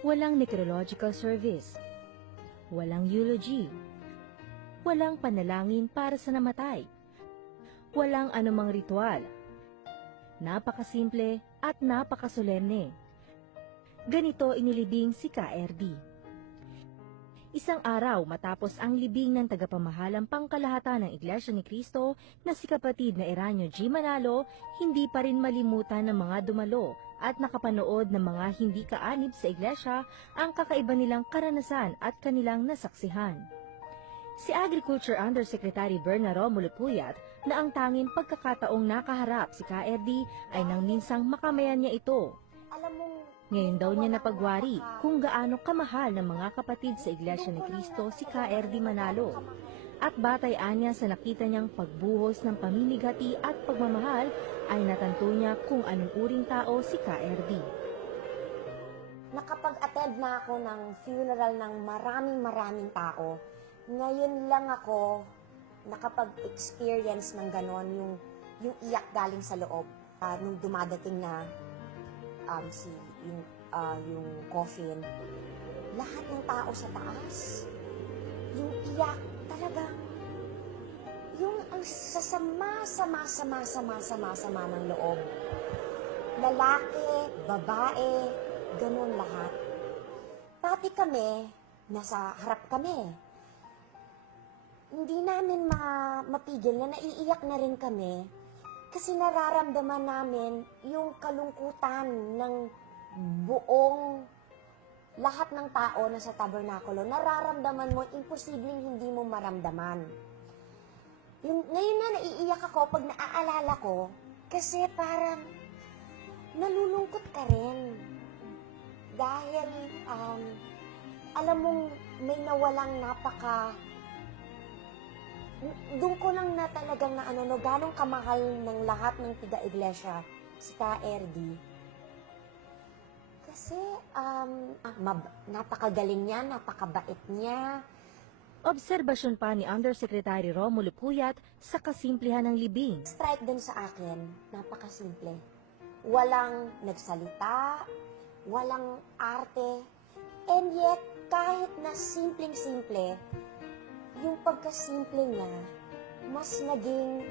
Walang necrological service. Walang eulogy. Walang panalangin para sa namatay. Walang anumang ritual. Napakasimple at napakasolemne. Ganito inilibing si KRD. Isang araw matapos ang libing ng tagapamahalang pangkalahatan ng Iglesia ni Cristo na si kapatid na Eranio G. Manalo, hindi pa rin malimutan ng mga dumalo at nakapanood ng mga hindi kaanib sa Iglesia ang kakaiba nilang karanasan at kanilang nasaksihan. Si Agriculture Undersecretary Berna Romulo Puyat na ang tanging pagkakataong nakaharap si KRD ay nang minsang makamayan niya ito. Ngayon daw niya napagwari kung gaano kamahal ng mga kapatid sa Iglesia ni Cristo si KRD Manalo. At batay-an niya sa nakita niyang pagbuhos ng pamimigati at pagmamahal ay natanto niya kung anong uring tao si KRD. Nakapag-attend na ako ng funeral ng maraming tao. Ngayon lang ako nakapag-experience ng ganon, yung iyak galing sa loob. Nung dumadating na yung coffin, lahat ng tao sa taas, yung iyak talagang, yung ang sasama ng loob. Lalaki, babae, ganun lahat. Pati kami, nasa harap kami. Hindi namin mapigil na naiiyak na rin kami kasi nararamdaman namin yung kalungkutan ng buong lahat ng tao na sa tabernakulo. Nararamdaman mo, imposibleng hindi mo maramdaman. Ngayon na naiiyak ako pag naaalala ko kasi parang nalulungkot ka rin. Dahil alam mong may nawalang doon ko lang na talagang ganong kamahal ng lahat ng tiga-iglesia si KRD. Kasi napakagaling niya, napakabait niya. Obserbasyon pa ni Undersecretary Romulo Puyat sa kasimplihan ng libing. Strike din sa akin, napakasimple. Walang nagsalita, walang arte, and yet kahit na simpleng-simple, yung pagkasimple niya, mas naging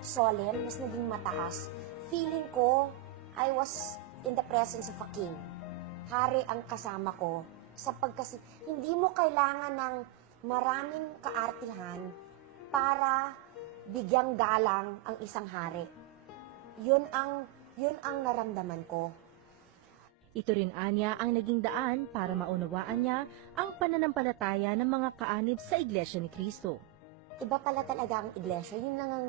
solemn, mas naging mataas. Feeling ko, I was in the presence of a king. Hari ang kasama ko. Hindi mo kailangan ng maraming kaartihan para bigyang galang ang isang hari. Yun ang naramdaman ko. Ito rin anya ang naging daan para maunawaan niya ang pananampalataya ng mga kaanib sa Iglesia ni Cristo. Iba pala talaga ang iglesia. Yun lang ang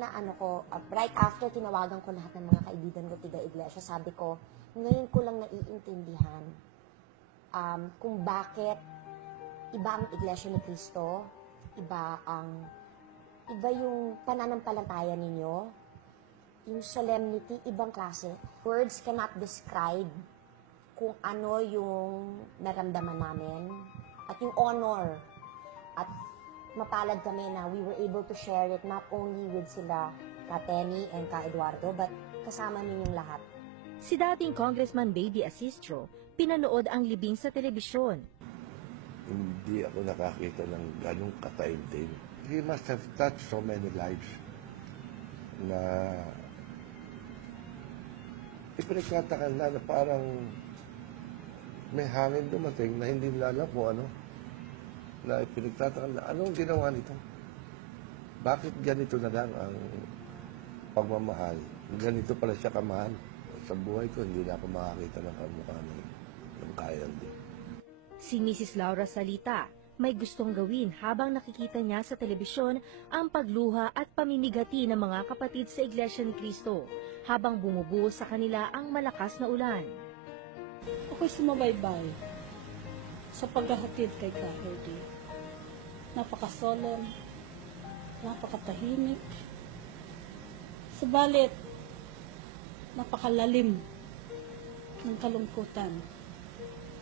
right after tinawagan ko lahat ng mga kaibigan ko tiga-iglesia, sabi ko, ngayon ko lang naiintindihan kung bakit iba ang Iglesia ni Cristo, iba yung pananampalataya ninyo, yung solemnity, ibang klase. Words cannot describe kung ano yung naramdaman namin at yung honor. At mapalad kami na we were able to share it not only with sila Ka Tenny and Ka Eduardo, but kasama ninyong lahat. Si dating Congressman Baby Asistro, pinanood ang libing sa telebisyon. Hindi ako nakakita ng ganong kataimtim. He must have touched so many lives na ipinagkatakan na parang may hangin dumating na hindi nila alam kung ano. Na ipinagtatakan na anong ginawa nito? Bakit ganito na lang ang pagmamahal? Ganito pala siya kamahal. Sa buhay ko, hindi na ako makakita ng kamukha ng KRD. Si Mrs. Laura Salita may gustong gawin habang nakikita niya sa telebisyon ang pagluha at pamimigati ng mga kapatid sa Iglesia ni Cristo habang bumubuo sa kanila ang malakas na ulan. Ako'y sumabaybay sa paghahatid kay KRD. Napakasolemn, napakatahimik, subalit napakalalim ng kalungkutan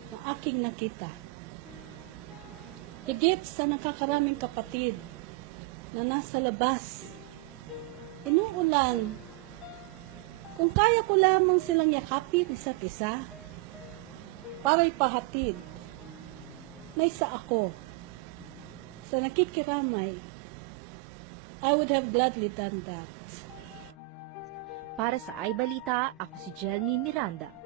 na aking nakita. Higit sa nakakaraming kapatid na nasa labas, inuulan, kung kaya ko lamang silang yakapin isa't isa, para ipahatid na isa ako sa nakikiramay, I would have gladly done that. Para sa iBalita, ako si Jelmy Miranda.